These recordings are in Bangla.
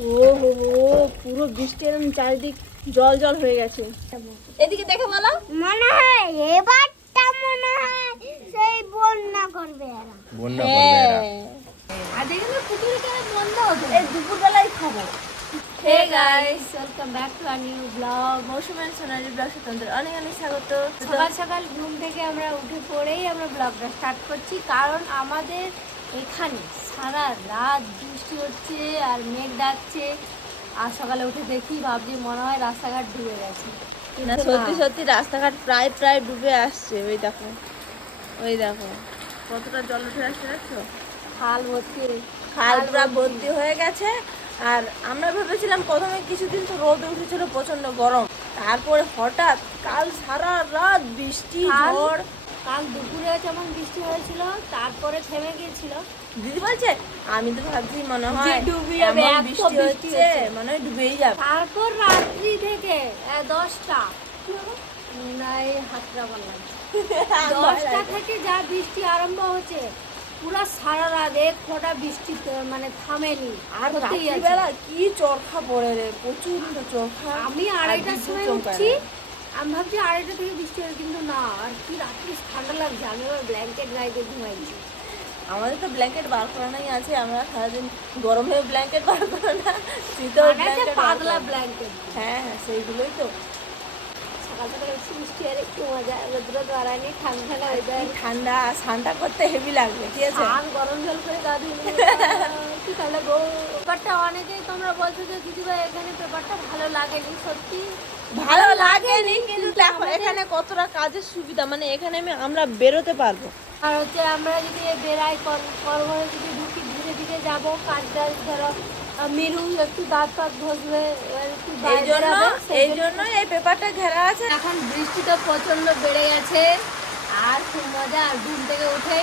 ও হো হো পুরো বৃষ্টি এরকম চারিদিক জল জল হয়ে গেছে। এদিকে দেখে বলো মনে হয় এবারটা মনে হয় সেই বন্যা করবে এরা। বন্যা করবে এরা। আর দেখে না পুকুরে কেন বন্ধ হতো এই দুপুরবেলায় খাব hey guys welcome back to our new blog Mousumi Sonali blog স্বতন্ত্র। অনেক অনেক স্বাগত। সকাল সকাল ঘুম থেকে আমরা উঠে পড়েই আমরা ব্লগটা স্টার্ট করছি কারণ আমাদের এখানে সারা রাত বৃষ্টি হচ্ছে আর মেঘ ডাকছে। আর সকালে উঠে দেখি ভাবছি মনে হয় রাস্তাঘাট ডুবে গেছে। না সত্যি সত্যি রাস্তাঘাট প্রায় প্রায় ডুবে আসছে। ওই দেখো ওই দেখো। কতটা জল উঠে আসছে দেখছ? খাল ভর্তি। খাল পুরা ভর্তি। হয়ে গেছে। আর আমরা ভেবেছিলাম প্রথমে কিছুদিন তো রোদ উঠেছিল প্রচণ্ড গরম। তারপরে হঠাৎ কাল সারা রাত বৃষ্টি ঝড় কাল দুপুরে যেমন বৃষ্টি হয়েছিল তারপরে থেমে গিয়েছিল। দিদি বলছে আমি তো ভাবছি মনে হয় ডুবে যাবে, বৃষ্টি হচ্ছে। মনে হয় ডুবেই যাবে। তারপর রাত্রি থেকে দশটা। না এই হাতটা লাগছে। দশটা থেকে যা বৃষ্টি আরম্ভ হচ্ছে পুরো সারা রাত এক ফোঁটা বৃষ্টি মানে থামেনি আর রাত্রিবেলা কি চরখা পড়ে রে প্রচণ্ড চরখা। আমি আড়াইটার সময় উঠছি। আমি ভাবছি আড়াইটা থেকে বৃষ্টি হবে কিন্তু না আর কি রাত্রি ঠান্ডা লাগছে আমি আবার ব্ল্যাঙ্কেট গায়ে দিয়ে ঘুমাইছি। আমাদের তো ব্ল্যাঙ্কেট বার করানোই আছে আমরা সারাদিন গরমে ব্ল্যাঙ্কেট বার করানো শীতেও পাতলা ব্ল্যাঙ্কেট হ্যাঁ হ্যাঁ সেইগুলোই তো। ঠান্ডা ঠান্ডা ওয়েদার কি ঠান্ডা স্নানটা করতে হেভি লাগবে ঠিক আছে? গরম জল করে গা কি ঠান্ডা গো? পেপারটা অনেকেই তোমরা বলছো যে দিদি এখানে পেপারটা ভালো লাগেনি সত্যি? ভালো লাগেনি কিন্তু দেখো এখানে কতটা কাজের সুবিধা মানে এখানে আমি আমরা বেরোতে পারব। আর হচ্ছে আমরা যদি বেড়াই কর্মরে যদি ঢুকি ধীরে ধীরে যাব কাজ ধরো মিরু একটু দাঁত ঘষবে এবার একটু এই জন্য এই জন্য- এই পেপারটা ঘেরা আছে। এখন বৃষ্টিটা প্রচণ্ড বেড়ে গেছে। আর খুব মজা আর ঘুম থেকে উঠে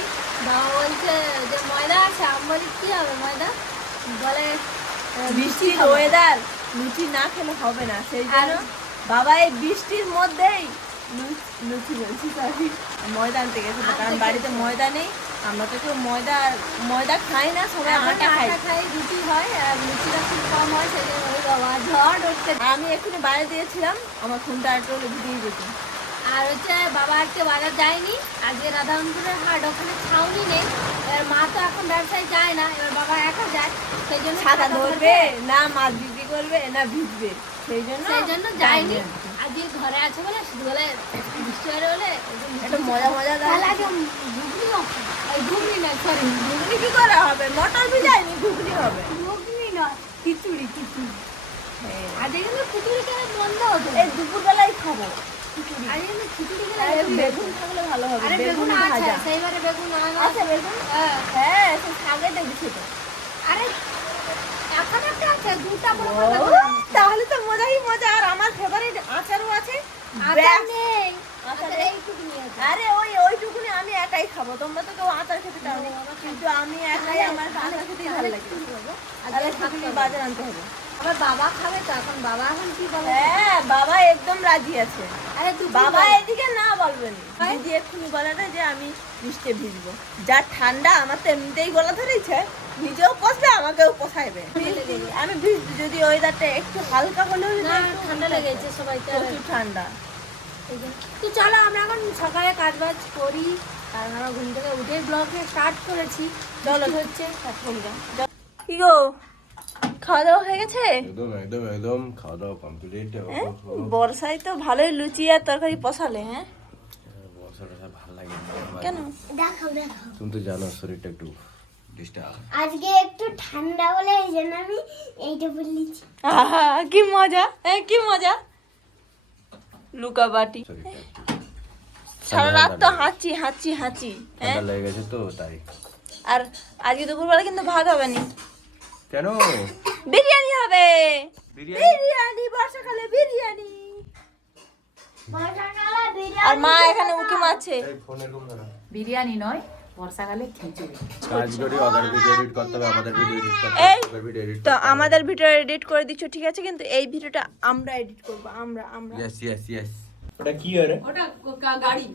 বাবা বলছে যে ময়দা আছে? আমি বলি কি হবে ময়দা? বলে বৃষ্টির ওয়েদার লুচি না খেলে হবে না সেই জন্য বাবা এই বৃষ্টির মধ্যেই লুচি বলছি সরি ময়দা আনতে গেছিল কারণ বাড়িতে ময়দা নেই আমরা তো কেউ ময়দা ময়দা খাই না সবাই আটা খাই রুটি হয় আর লুচিটা খুব কম হয় সেই জন্য বাবা ঝড় উঠছে আমি এক্ষুনি বাইরে দিয়েছিলাম আমার ফোনটা একটু ভিডিও যেত আর হচ্ছে বাবা আজকে বাজার যায়নি আজকে রাধারণপুরের হাট ওখানে ছাউনি নেই এবার মা তো এখন ব্যবসায় যায় না এবার বাবা একা যায় সেই জন্য ছাতা ধরবে। না মাছ বিক্রি করবে না ভিজবে সেই জন্য সেই জন্য যায়নি। আজকে ঘরে আছে বলে শুধু বলে বৃষ্টি বলে একটা মজা মজা তাহলে আগে ঘুগনি। এই ঘুগনি না সরি ঘুগনি কি করে হবে? মটর ভিজায়নি ঘুগনি হবে। ঘুগনি না খিচুড়ি খিচুড়ি। আজ এখানে খিচুড়ি কেন বন্ধ হতো এই দুপুরবেলায় খাব। আজ এখানে খিচুড়ি কেন বেগুন থাকলে ভালো হবে আরে বেগুন বেগুন আছে সেইবারে বেগুন আছে বেগুন? হ্যাঁ। হ্যাঁ সে আরে এখন একটা আছে দুটা বড়। তাহলে তো মজাই মজা। আর আমার ফেভারিট আচারও আছে। আচার নেই। আরে ওই ওইটুকুনি আমি একাই খাব। তোমরা তো কেউ আচার খেতে চাও কিন্তু আমি একাই আমার আচার খেতেই ভালো লাগে। খাবি বাজার আনতে হবে। আবার বাবা খাবে তো এখন বাবা এখন কি বলে? হ্যাঁ বাবা একদম রাজি আছে। আরে তুই বাবা এদিকে না বলবেন। দিদি এক্ষুনি বলে না যে আমি বৃষ্টি ভিজবো। যা ঠান্ডা আমার তো এমনিতেই গলা ধরেছে। নিজেও পোষবে আমাকেও পোষাইবে আমি ভিজবো যদি ওয়েদারটা একটু হালকা হলেও ঠান্ডা লেগেছে সবাই প্রচুর ঠান্ডা। তো চলো আমরা এখন সকালে কাজ বাজ করি। কারণ আমরা ঘুম থেকে উঠেই ব্লগে স্টার্ট করেছি। চলো। হচ্ছে কি গো? খাওয়া দাওয়া হয়ে গেছে? একদম একদম একদম। খাওয়া দাওয়া কমপ্লিট বর্ষায় তো ভালোই লুচি আর তরকারি পসালে হ্যাঁ? বর্ষা ভালো লাগে কেন? দেখাও দেখাও তুমি তো জানো শরীরটা একটু আজকে একটু ঠান্ডা বলে এই জন্য আমি এইটা বলেছি আহা কি মজা এ, কি মজা। লুকা বাটি। শরীরটা সারা রাত তো হাঁচি হাঁচি হাঁচি হ্যাঁ? ঠান্ডা লেগে গেছে তো তাই। আর আজকে দুপুরবেলা কিন্তু ভাত হবে না। কেন? বিরিয়ানি হবে। বিরিয়ানি? বিরিয়ানি বর্ষাকালে বিরিয়ানি। আর মা এখানে উঁকি মারছে। বিরিয়ানি নয় বর্ষাকালে খিচুড়ি। কাজ করি ওদের ভিডিও এডিট করতে হবে আমাদের ভিডিও এডিট করতে হবে ভিডিও এডিট তো আমাদের ভিডিও এডিট করে দিচ্ছ ঠিক আছে? কিন্তু এই ভিডিওটা আমরা এডিট করব আমরা আমরা। ইয়েস ইয়েস ইয়েস ওটা কি আরে? ওটা গাড়ি।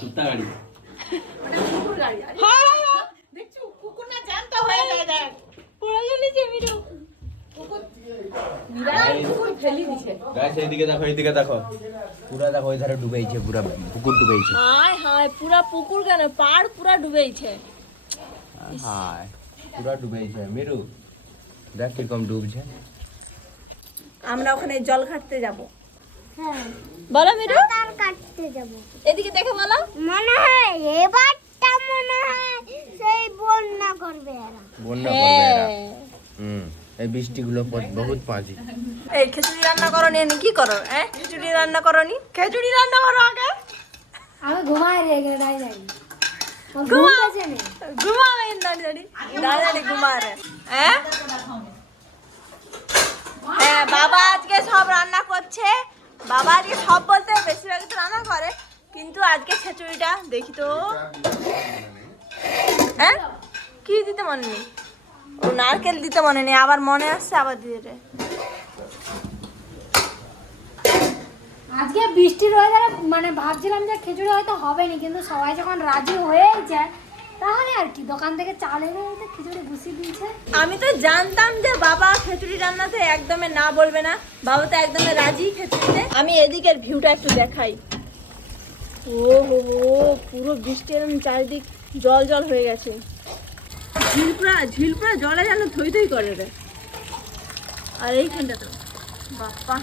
কুত্তা গাড়ি। কুকুর গাড়ি। হ্যাঁ, হ্যাঁ, হ্যাঁ। দেখছ কুকুর না জ্যান্ত হয়ে যায় দেখ। পুরো জন্য যে ভিডিও ফেলি দিছে। গাছ এইদিকে দেখো এইদিকে দেখো। পুরা দেখো ওই ধারে ডুবেইছে পুরা পুকুর ডুবেইছে। হায় হায় পুরা পুকুর কেন? পাড় পুরা ডুবেইছে। হায় পুরা ডুবেইছে। মেরু দেখ কীরকম ডুবছে। আমরা ওখানে জল ঘাটতে যাব। হ্যাঁ। বলো মিরু। কাটতে যাব। এদিকে দেখে বলো। মনে হয় মনে হয় সেই বন্যা করবে এরা। বন্যা করবে এরা। হুম এই বৃষ্টিগুলো প- বহুত পাঁচি এই খিচুড়ি রান্না করো নি কি করো হ্যাঁ? খিচুড়ি রান্না করো নি খিচুড়ি রান্না করো আগে। আমি ঘুমাই রে দাঁড়িয়ে দাঁড়িয়ে। ঘুম ঘুমারে হ্যাঁ? হ্যাঁ বাবা আজকে সব রান্না করছে। বাবা আজকে সব বলতে বেশিরভাগ তো রান্না করে। কিন্তু আজকে খিচুড়িটা দেখি তো। হ্যাঁ? কি দিতে মনে নেই? ও নারকেল দিতে মনে নেই আবার মনে আসছে আবার দিতে আজকে বৃষ্টির ওয়েদারে মানে ভাবছিলাম যে খিচুড়ি হয়তো হবে না কিন্তু সবাই যখন রাজি হয়ে যায় তাহলে আর কি দোকান থেকে চাল এনে তো খিচুড়ি বসিয়ে দিয়েছে। আমি তো জানতাম যে বাবা খিচুড়ি রান্নাতে একদমই না বলবে না বাবা তো একদমই রাজি খিচুড়িতে। আমি এদিকের ভিউটা একটু দেখাই। ও হো পুরো বৃষ্টি এরকম চারিদিক জল জল হয়ে গেছে। ঝিলপুরা ঝিলপুরা জলে যেন থই থই করে রে। আর এইখানটা তো বাপ্পা।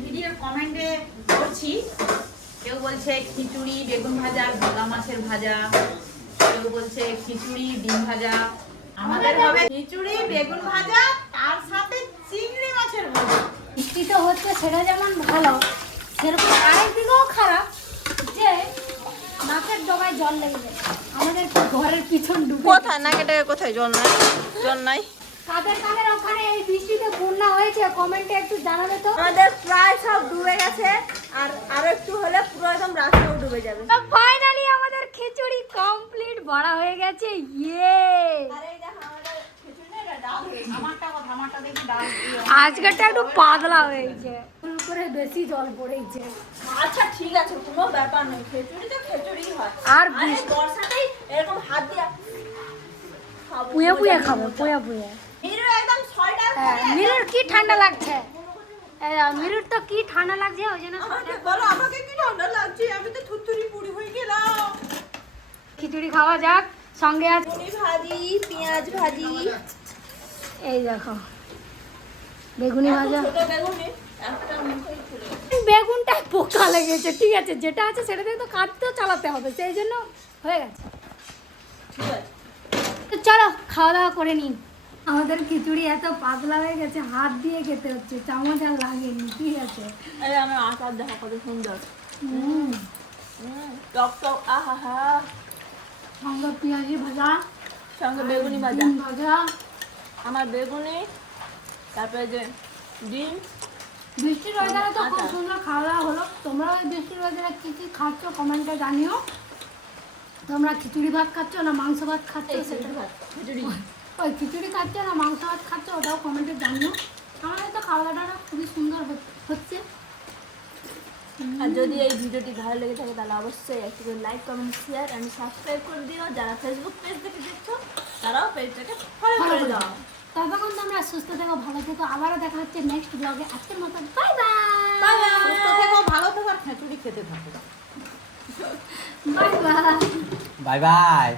ভিডিওর কমেন্টে করছি কেউ বলছে খিচুড়ি বেগুন ভাজা ভোলা মাছের ভাজা কেউ বলছে খিচুড়ি ডিম ভাজা। আমাদের হবে খিচুড়ি বেগুন ভাজা তার সাথে চিংড়ি মাছের ভাজা। বৃষ্টি তো হচ্ছে সেটা যেমন ভালো সেরকম আরেক দিকেও খারাপ যে নাকের ডগায় জল লেগে যায়। আমাদের ঘরের পিছন ডুবে কোথায়? না কেটে কোথায়? জল নাই? জল নাই? কাদের কাদের ওখানে এই বৃষ্টিতে বন্যা হয়েছে কমেন্টে একটু জানাবে তো। আমাদের প্রায় সব ডুবে গেছে আর আরও একটু হলে পুরো একদম রাস্তাও ডুবে যাবে। ফাইনালি আমাদের খিচুড়ি কমপ্লিট বড়া হয়ে গেছে ইয়ে আজকেরটা একটু পাতলা হয়েছে। করে বেশি জল পড়েছে আচ্ছা ঠিক আছে কোনো ব্যাপার খিচুড়ি তো খিচুড়ি হয়। আর বর্ষাতেই এরকম হাত দিয়া খাব। পুয়ে পুয়ে খাব পুয়ে পুয়ে। হিরো একদম সোয়েটার মিরুর কি ঠান্ডা লাগছে? মিরুর তো কি ঠান্ডা লাগছে ওই জন্য বলো আমাকে কি ঠান্ডা লাগছে? আমি তো থুতথুরি পুরি হয়ে গেলাম। খিচুড়ি খাওয়া যাক সঙ্গে আছে ভাজি পেঁয়াজ ভাজি। এই দেখো বেগুনি ভাজা। বেগুনি। বেগুনটা পোকা লেগেছে ঠিক আছে যেটা আছে সেটা দিয়ে তো কাজ তো চালাতে হবে সেই জন্য হয়ে গেছে। ঠিক আছে তো চলো খাওয়া দাওয়া করে নিন। আমাদের খিচুড়ি এত পাতলা হয়ে গেছে হাত দিয়ে খেতে হচ্ছে চামচ আর লাগেনি ঠিক আছে। এই আমার আচার দেখা কত সুন্দর। হুম। হুম, টক টক আহা হা সঙ্গে পেঁয়াজি ভাজা সঙ্গে বেগুনি ভাজা। ভাজা। আমার বেগুনি তারপরে যে ডিম বৃষ্টির ওয়েদারে তো খুব। সুন্দর খাওয়া দাওয়া হলো তোমরা ওই বৃষ্টির ওয়েদারে কী কী খাচ্ছ কমেন্টে জানিও। তোমরা খিচুড়ি ভাত খাচ্ছ না মাংস ভাত খাচ্ছ? সেটা ওই খিচুড়ি খাচ্ছ না মাংস ভাত খাচ্ছ? ওটাও কমেন্টে জানিও। আমাদের তো খাওয়া দাওয়াটা খুবই সুন্দর হচ্ছে। আর যদি এই ভিডিওটি ভালো লেগে থাকে তাহলে অবশ্যই একটু করে like comment share and subscribe করে দিও। যারা ফেসবুক পেজ থেকে দেখছ তারাও পেজটাকে ফলো করে দাও। ততক্ষণ তোমরা সুস্থ থেকো ভালো থেকো। আবারও দেখা হচ্ছে নেক্সট ব্লগে আজকের মতো বাই বাই সুস্থ থেকো ভালো থেকো আর খিচুড়ি খেতে থাকো। Bye bye bye bye